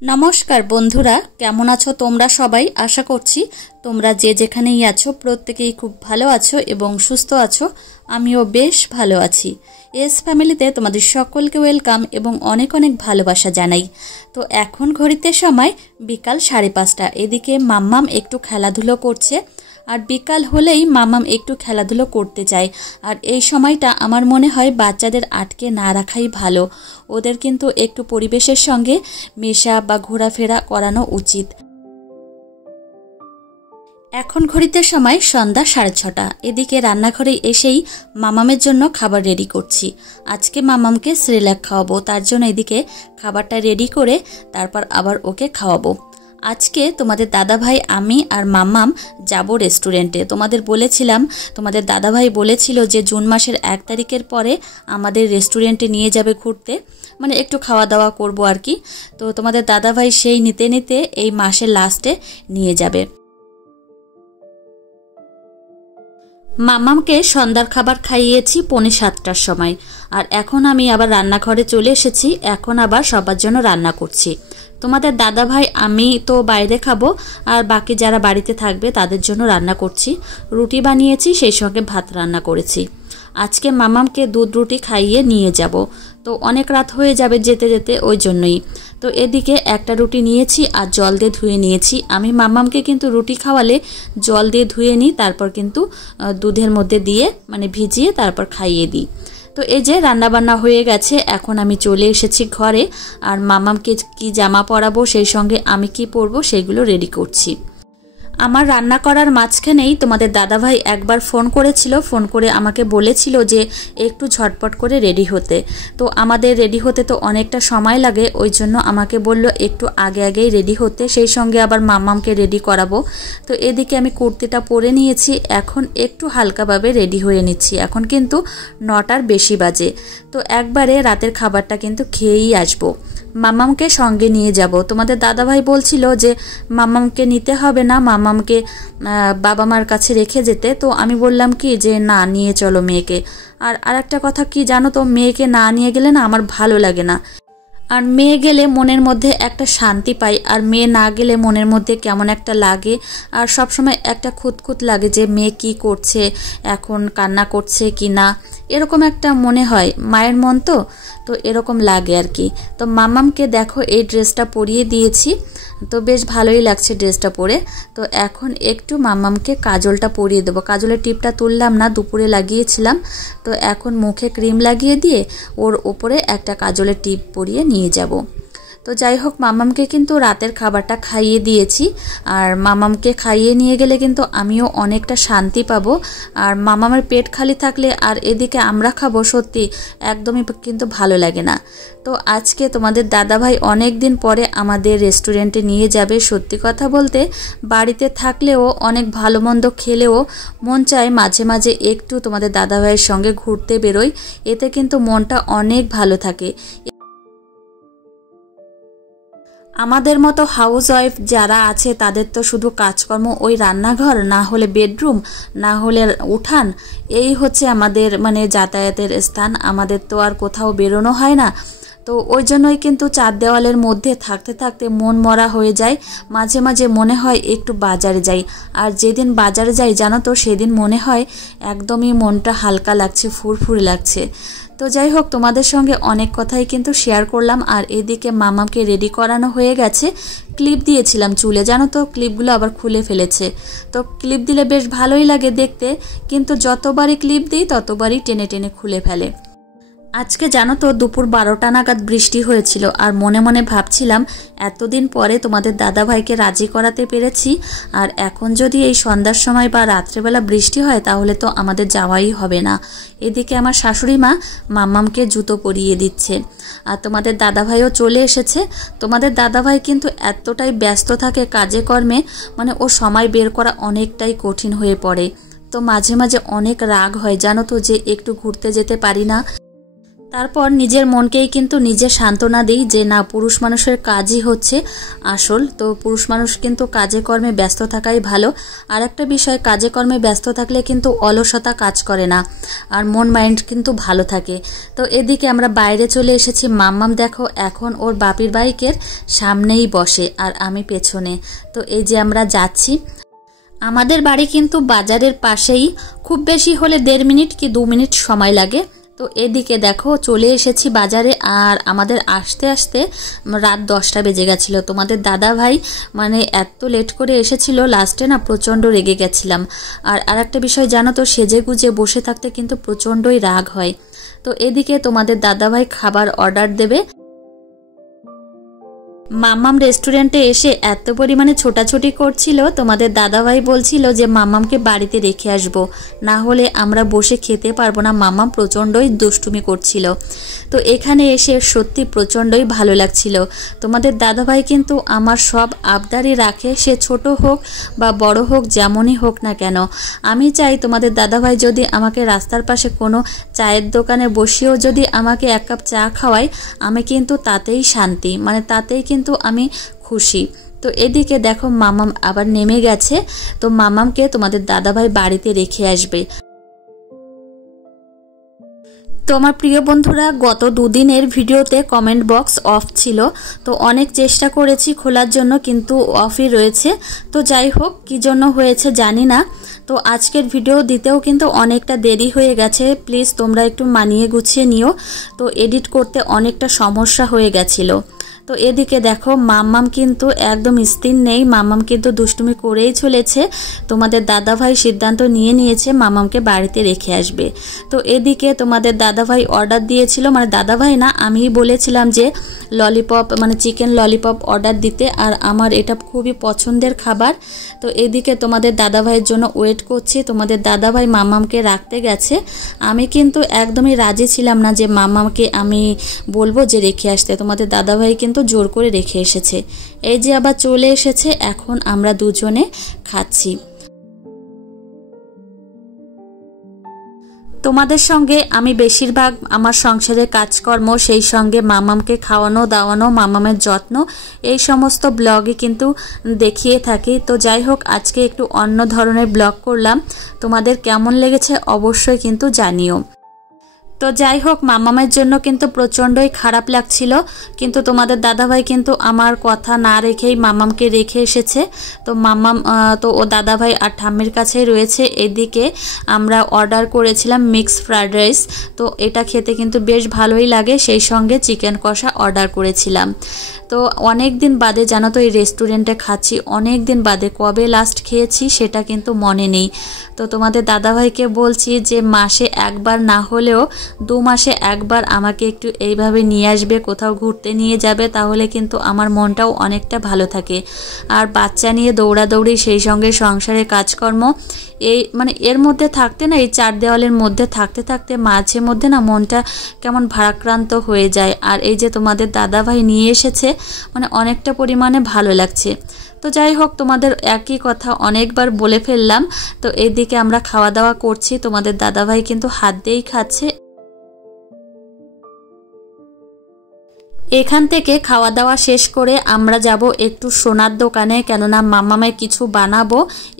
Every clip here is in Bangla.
नमस्कार बंधुरा केमन आछो तोमरा सबाई आशा करछि तोमरा जे जेखानेई आछो प्रत्येकेई खूब भालो आछो एबं सुस्थ आछो। आमिओ बेश भालो आछि। एस फैमिलीते तोमादेर सकलके वेलकाम एबं अनेक अनेक भालोबासा जानाई। तो एखन घड़िते समय बिकाल 5:30। एदिके माम्माम एकटू खेलाधुलो करछे और बिकाल होलेई मामाम एकटू खेलाधुलो करते चाय और এই সময়টা আমার মনে হয় বাচ্চাদের আটকে না রাখাই ভালো। ওদের কিন্তু একটু পরিবেশের সঙ্গে মেশা বা ঘোরাফেরা করানো উচিত। এখন ঘড়িতে সময় সন্ধ্যা 6:30। এদিকে রান্নাঘরে এসেই মামামের জন্য খাবার রেডি করছি। আজকে মামামকে সেরেলাক খাওয়াবো, তার জন্য এদিকে খাবারটা রেডি করে তারপর আবার ওকে খাওয়াবো। আজকে তোমাদের দাদা ভাই আমি আর মাম্মাম যাব রেস্টুরেন্টে। তোমাদের বলেছিলাম, তোমাদের দাদা ভাই বলেছিল যে জুন মাসের 1 তারিখের পরে আমাদের রেস্টুরেন্টে নিয়ে যাবে ঘুরতে, মানে একটু খাওয়া দাওয়া করব আর কি। তো তোমাদের দাদা ভাই সেই নিতে নিতে এই মাসের লাস্টে নিয়ে যাবে। মাম্মামকে সন্ধ্যার খাবার খাইয়েছি 6:45টার সময় আর এখন আমি আবার রান্নাঘরে চলে এসেছি। এখন আবার সবার জন্য রান্না করছি। তোমাদের দাদা ভাই আমি তো বাইরে খাবো আর বাকি যারা বাড়িতে থাকবে তাদের জন্য রান্না করছি। রুটি বানিয়েছি, সেই সঙ্গে ভাত রান্না করেছি। আজকে মামামকে দুধ রুটি খাইয়ে নিয়ে যাব, তো অনেক রাত হয়ে যাবে যেতে যেতে, ওই জন্যই। তো এদিকে একটা রুটি নিয়েছি আর জল দিয়ে ধুয়ে নিয়েছি। আমি মামামকে কিন্তু রুটি খাওয়ালে জল দিয়ে ধুয়ে নিই, তারপর কিন্তু দুধের মধ্যে দিয়ে মানে ভিজিয়ে তারপর খাইয়ে দিই। তো এই যে রান্না বান্না হয়ে গেছে, এখন আমি চলে এসেছি ঘরে আর মামামকে কি জামা পরাবো সেই সঙ্গে আমি কি পরবো সেগুলো রেডি করছি। আমার রান্না করার মাঝখানেই তোমাদের দাদাভাই একবার ফোন করেছিল। ফোন করে আমাকে বলেছিল যে একটু ঝটপট করে রেডি হতে। তো আমাদের রেডি হতে তো অনেকটা সময় লাগে, ওই জন্য আমাকে বলল একটু আগে আগেই রেডি হতে, সেই সঙ্গে আবার মাম্মামকে রেডি করাবো। তো এদিকে আমি কুর্তিটা পরে নিয়েছি, এখন একটু হালকাভাবে রেডি হয়ে নিচ্ছি। এখন কিন্তু 9টার বেশি বাজে। তো একবারে রাতের খাবারটা কিন্তু খেয়েই আসবো। মাম্মামকে সঙ্গে নিয়ে যাব। তোমাদের দাদাভাই বলছিল যে মাম্মামকে নিতে হবে না, মাম্মামকে বাবা মার কাছে রেখে যেতে। তো আমি বললাম কি যে না, নিয়ে চলো মেয়েকে। আর আরেকটা কথা কি জানো তো, মেয়েকে না নিয়ে গেলে না আমার ভালো লাগে না। আর মেয়ে গেলে মনের মধ্যে একটা শান্তি পাই, আর মেয়ে না গেলে মনের মধ্যে কেমন একটা লাগে। আর সব সময় একটা খুঁতখুত লাগে যে মেয়ে কি করছে, এখন কান্না করছে কি না, এরকম একটা মনে হয়। মায়ের মন তো এরকম লাগে আর কি। তো মাম্মামকে দেখো এই ড্রেসটা পরিয়ে দিয়েছি, তো বেশ ভালোই লাগছে ড্রেসটা পরে। তো এখন একটু মাম্মামকে কাজলটা পরিয়ে দেবো। কাজলের টিপটা তুললাম না, দুপুরে লাগিয়েছিলাম। তো এখন মুখে ক্রিম লাগিয়ে দিয়ে ওর ওপরে একটা কাজলের টিপ পরিয়ে নিয়ে যাব। তো যাই হোক, মাম্মামকে কিন্তু রাতের খাবারটা খাইয়ে দিয়েছি। আর মাম্মামকে খাইয়ে নিয়ে গেলে কিন্তু আমিও অনেকটা শান্তি পাবো। আর মাম্মামের পেট খালি থাকলে আর এদিকে আমরা খাবো, সত্যি একদমই কিন্তু ভালো লাগে না। তো আজকে তোমাদের দাদাভাই অনেক দিন পরে আমাদের রেস্টুরেন্টে নিয়ে যাবে। সত্যি কথা বলতে বাড়িতে থাকলেও অনেক ভালো মন্দ খেলেও মন চায় মাঝে মাঝে একটু তোমাদের দাদাভাইয়ের সঙ্গে ঘুরতে বেরোই, এতে কিন্তু মনটা অনেক ভালো থাকে। আমাদের মতো হাউস ওয়াইফ যারা আছে তাদের তো শুধু কাজকর্ম ওই রান্নাঘর, না হলে বেডরুম, না হলে উঠান, এই হচ্ছে আমাদের মানে যাতায়াতের স্থান। আমাদের তো আর কোথাও বেরোনো হয় না। তো ওই জন্যই কিন্তু 4 দেওয়ালের মধ্যে থাকতে থাকতে মন মরা হয়ে যায়। মাঝে মাঝে মনে হয় একটু বাজারে যাই, আর যেদিন বাজারে যাই জানো তো সেদিন মনে হয় একদমই মনটা হালকা লাগছে, ফুরফুরে লাগছে। তো যাই হোক, তোমাদের সঙ্গে অনেক কথাই কিন্তু শেয়ার করলাম। আর এদিকে মামাকে রেডি করানো হয়ে গেছে। ক্লিপ দিয়েছিলাম চুলে, জানো তো ক্লিপগুলো আবার খুলে ফেলেছে। তো ক্লিপ দিলে বেশ ভালোই লাগে দেখতে, কিন্তু যতবারই ক্লিপ দিই ততবারই টেনে টেনে খুলে ফেলে। আজকে জানো তো দুপুর 12টা নাগাদ বৃষ্টি হয়েছিল। আর মনে মনে ভাবছিলাম এতদিন পরে তোমাদের দাদাভাইকে রাজি করাতে পেরেছি, আর এখন যদি এই সন্ধ্যার সময় বা রাত্রেবেলা বৃষ্টি হয় তাহলে তো আমাদের যাওয়াই হবে না। এদিকে আমার শাশুড়ি মা মাম্মামকে জুতো পরিয়ে দিচ্ছে, আর তোমাদের দাদাভাইও চলে এসেছে। তোমাদের দাদাভাই কিন্তু এতটাই ব্যস্ত থাকে কাজে কর্মে, মানে ও সময় বের করা অনেকটাই কঠিন হয়ে পড়ে। তো মাঝে মাঝে অনেক রাগ হয় জানো তো, যে একটু ঘুরতে যেতে পারি না। তারপর নিজের মনকেই কিন্তু নিজে সান্ত্বনা দিই যে না, পুরুষ মানুষের কাজই হচ্ছে আসল। তো পুরুষ মানুষ কিন্তু কাজে কর্মে ব্যস্ত থাকাই ভালো। আর একটা বিষয়, কাজে কর্মে ব্যস্ত থাকলে কিন্তু অলসতা কাজ করে না, আর মন মাইন্ড কিন্তু ভালো থাকে। তো এদিকে আমরা বাইরে চলে এসেছি। মাম্মাম দেখো এখন ওর বাপির বাইকের সামনেই বসে আর আমি পেছনে। তো এই যে আমরা যাচ্ছি। আমাদের বাড়ি কিন্তু বাজারের পাশেই, খুব বেশি হলে 1.5 মিনিট কি 2 মিনিট সময় লাগে। তো এদিকে দেখো চলে এসেছি বাজারে, আর আমাদের আসতে আসতে রাত 10টা বেজে গেছিলো। তোমাদের দাদা ভাই মানে এত লেট করে এসেছিল, লাস্টে না প্রচণ্ড রেগে গেছিলাম। আর আরেকটা বিষয় জানো তো, সেজে গুজে বসে থাকতে কিন্তু প্রচণ্ডই রাগ হয়। তো এদিকে তোমাদের দাদা ভাই খাবার অর্ডার দেবে। মাম্মাম রেস্টুরেন্টে এসে এত পরিমাণে ছোটাছুটি করছিল, তোমাদের দাদাভাই বলছিল যে মাম্মামকে বাড়িতে রেখে আসব, না হলে আমরা বসে খেতে পারবো না। মাম্মাম প্রচণ্ডই দুষ্টুমি করছিল। তো এখানে এসে সত্যি প্রচণ্ডই ভালো লাগছিল। তোমাদের দাদাভাই কিন্তু আমার সব আবদারই রাখে, সে ছোট হোক বা বড় হোক, যেমনই হোক না কেন। আমি চাই তোমাদের দাদাভাই যদি আমাকে রাস্তার পাশে কোনো চায়ের দোকানে বসিয়েও যদি আমাকে 1 কাপ চা খাওয়ায়, আমি কিন্তু তাতেই শান্তি, মানে তাতেই কিন্তু আমি খুশি। তো এদিকে দেখো মামাম আবার নেমে গেছে। তো মামামকে তোমাদের দাদাভাই বাড়িতে রেখে আসবে। তো আমার প্রিয় বন্ধুরা, গত 2 দিনের ভিডিওতে কমেন্ট বক্স অফ ছিল। তো অনেক চেষ্টা করেছি খোলার জন্য, কিন্তু অফই রয়েছে। তো যাই হোক, কী জন্য হয়েছে জানি না। তো আজকের ভিডিও দিতেও কিন্তু অনেকটা দেরি হয়ে গেছে, প্লিজ তোমরা একটু মানিয়ে গুছিয়ে নিও। তো এডিট করতে অনেকটা সমস্যা হয়ে গেছিলো। তো এদিকে দেখো মাম্মাম কিন্তু একদম স্থির নেই, মাম্মাম কিন্তু দুষ্টুমি করেই চলেছে। তোমাদের দাদাভাই সিদ্ধান্ত নিয়েছে মাম্মামকে বাড়িতে রেখে আসবে। তো এদিকে তোমাদের দাদাভাই অর্ডার দিয়েছিল, মানে দাদাভাই না, আমি বলেছিলাম যে ললিপপ, মানে চিকেন ললিপপ অর্ডার দিতে, আর আমার এটা খুবই পছন্দের খাবার। তো এদিকে তোমাদের দাদাভাইয়ের জন্য ওয়েট করছি। তোমাদের দাদাভাই মাম্মামকে রাখতে গেছে। আমি কিন্তু একদমই রাজি ছিলাম না যে মাম্মামকে আমি বলবো যে রেখে আসতে। তোমাদের দাদাভাই কিন্তু জোর করে রেখে এসেছে। এই যে আবার চলে এসেছে, এখন আমরা দুজনে খাচ্ছি। তোমাদের সঙ্গে আমি বেশিরভাগ আমার সংসারের কাজকর্ম, সেই সঙ্গে মামামকে খাওয়ানো দাওয়ানো, মামামের যত্ন, এই সমস্ত ব্লগে কিন্তু দেখিয়ে থাকি। তো যাই হোক, আজকে একটু অন্য ধরনের ব্লগ করলাম। তোমাদের কেমন লেগেছে অবশ্যই কিন্তু জানিও। তো যাই হোক, মামামের জন্য কিন্তু প্রচণ্ডই খারাপ লাগছিল, কিন্তু তোমাদের দাদাভাই কিন্তু আমার কথা না রেখেই মামামকে রেখে এসেছে। তো মামাম তো ও দাদাভাই আর ঠাম্মির কাছেই রয়েছে। এদিকে আমরা অর্ডার করেছিলাম মিক্স ফ্রাইড রাইস। তো এটা খেতে কিন্তু বেশ ভালোই লাগে, সেই সঙ্গে চিকেন কষা অর্ডার করেছিলাম। তো অনেক দিন বাদে জানো তো এই রেস্টুরেন্টে খাচ্ছি, অনেক দিন বাদে, কবে লাস্ট খেয়েছি সেটা কিন্তু মনে নেই। তো তোমাদের দাদাভাইকে বলছি যে মাসে একবার না হলেও 2 মাসে একবার আমাকে একটু এইভাবে নিয়ে আসবে, কোথাও ঘুরতে নিয়ে যাবে, তাহলে কিন্তু আমার মনটাও অনেকটা ভালো থাকে। আর বাচ্চা নিয়ে দৌড়াদৌড়ি, সেই সঙ্গে সংসারে কাজকর্ম, এই মানে এর মধ্যে থাকতে না, এই 4 দেওয়ালের মধ্যে থাকতে থাকতে মাঝে মধ্যে না মনটা কেমন ভারাক্রান্ত হয়ে যায়। আর এই যে তোমাদের দাদাভাই নিয়ে এসেছে, মানে অনেকটা পরিমাণে ভালো লাগছে। তো যাই হোক, তোমাদের একই কথা অনেকবার বলে ফেললাম। তো এইদিকে আমরা খাওয়া দাওয়া করছি, তোমাদের দাদাভাই কিন্তু হাত দিয়েই খাচ্ছে। এখান থেকে খাওয়া দাওয়া শেষ করে আমরা যাব একটু সোনার দোকানে, কেননা মামামের কিছু বানাবো,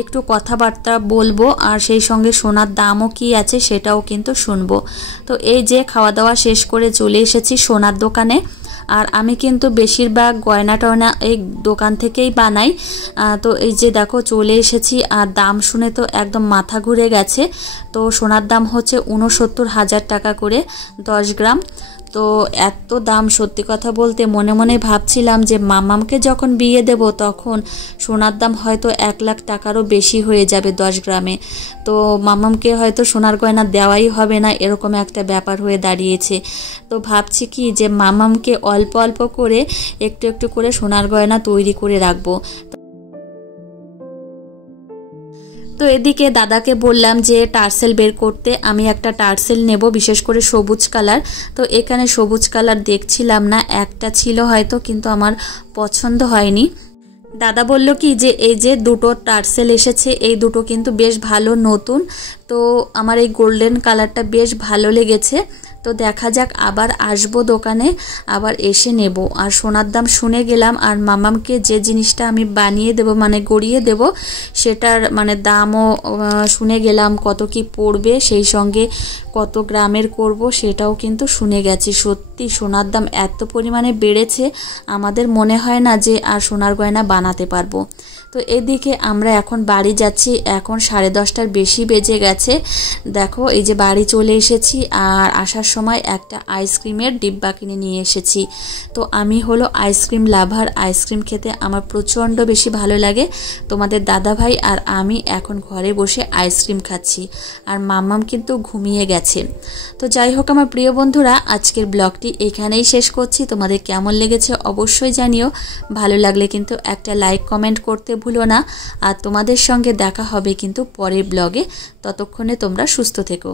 একটু কথাবার্তা বলবো, আর সেই সঙ্গে সোনার দামও কি আছে সেটাও কিন্তু শুনবো। তো এই যে খাওয়া দাওয়া শেষ করে চলে এসেছি সোনার দোকানে। আর আমি কিন্তু বেশিরভাগ গয়না টয়না এই দোকান থেকেই বানাই। তো এই যে দেখো চলে এসেছি, আর দাম শুনে তো একদম মাথা ঘুরে গেছে। তো সোনার দাম হচ্ছে 69,000 টাকা করে 10 গ্রাম। তো এত দাম, সত্যি কথা বলতে মনে মনে ভাবছিলাম যে মামামকে যখন বিয়ে দেব তখন সোনার দাম হয়তো 1 লাখ টাকারও বেশি হয়ে যাবে 10 গ্রামে। তো মামামকে হয়তো সোনার গয়না দেওয়াই হবে না, এরকম একটা ব্যাপার হয়ে দাঁড়িয়েছে। তো ভাবছি কি যে মামামকে অল্প অল্প করে একটু একটু করে সোনার গয়না তৈরি করে রাখবো। তো এদিকে দাদাকে বললাম যে টার্সেল বের করতে, আমি একটা টার্সেল নেব, বিশেষ করে সবুজ কালার। তো এখানে সবুজ কালার দেখছিলাম না, একটা ছিল হয়তো, কিন্তু আমার পছন্দ হয়নি। দাদা বলল কি যে এই যে 2টো টার্সেল এসেছে, এই 2টো কিন্তু বেশ ভালো, নতুন। তো আমার এই গোল্ডেন কালারটা বেশ ভালো লেগেছে। তো দেখা যাক আবার আসবো দোকানে, আবার এসে নেব। আর সোনার দাম শুনে গেলাম, আর মামামকে যে জিনিসটা আমি বানিয়ে দেব মানে গড়িয়ে দেব সেটার মানে দামও শুনে গেলাম, কত কি পড়বে, সেই সঙ্গে কত গ্রামের করব সেটাও কিন্তু শুনে গেছি। সত্যি সোনার দাম এত পরিমাণে বেড়েছে, আমাদের মনে হয় না যে আর সোনার গয়না বানাতে পারবো। তো এদিকে আমরা এখন বাড়ি যাচ্ছি, এখন 10:30টার বেশি বেজে গেছে। দেখো এই যে বাড়ি চলে এসেছি, আর আসার সময় একটা আইসক্রিমের ডিব্বা কিনে নিয়ে এসেছি। তো আমি হলো আইসক্রিম লাভার, আইসক্রিম খেতে আমার প্রচণ্ড বেশি ভালো লাগে। তোমাদের দাদাভাই আর আমি এখন ঘরে বসে আইসক্রিম খাচ্ছি, আর মাম্মাম কিন্তু ঘুমিয়ে গেছে। তো যাই হোক আমার প্রিয় বন্ধুরা, আজকের ব্লগটি এখানেই শেষ করছি। তোমাদের কেমন লেগেছে অবশ্যই জানিও, ভালো লাগলে কিন্তু একটা লাইক কমেন্ট করতে ভুলো না। আর তোমাদের সঙ্গে দেখা হবে কিন্তু পরের ব্লগে, ততক্ষণে তোমরা সুস্থ থেকো।